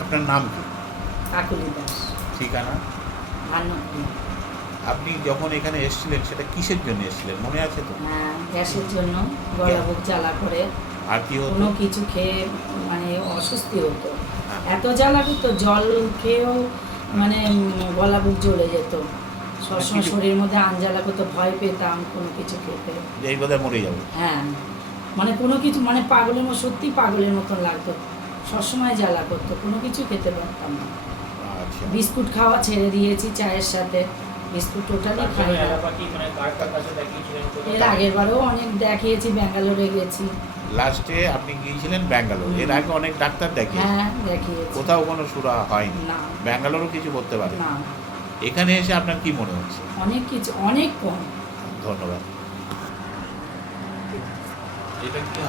আপনার নাম কি? কাকুলি দাস। ঠিকানা? আপনি যখন এখানে এসেছিলেন সেটা কিসের জন্য এসেছিলেন? মনে আছে তো? গ্যাসের জন্য গলা বুক জ্বালা করে। আর কি কোনো কিছু খেয়ে মানে অস্বস্তি হতো। হ্যাঁ। এত জ্বালা করতো জল খেয়েও মানে গলা বুক জ্বলে যেত। সবসময় শরীরের মধ্যে আঞ্জালা করতো ভয় পেতাম কোনো কিছু খেতে এই বোধহয় মরে যাব। হ্যাঁ। মানে কোনো কিছু মানে পাগলের মতো সত্যি পাগলের মতন লাগতো। সবসময় জ্বালা করতো কোনো কিছু খেতে পারতাম না। আচ্ছা। বিস্কুট খাওয়া ছেড়ে দিয়েছি চায়ের সাথে বিস্কুট টোটালি খাই মানে এর আগের বারেও অনেক দেখিয়েছি ব্যাঙ্গালোরে গেছি। লাস্টে আপনি গিয়েছিলেন ব্যাঙ্গালোর এর আগে অনেক ডাক্তার দেখে হ্যাঁ দেখিয়েছি। কোথাও কোনো সুরা হয়নি। না। ব্যাঙ্গালোরও কিছু করতে পারে না। এখানে এসে আপনার কি মনে হচ্ছে? অনেক কিছু অনেক কম। ধন্যবাদ। এটা কি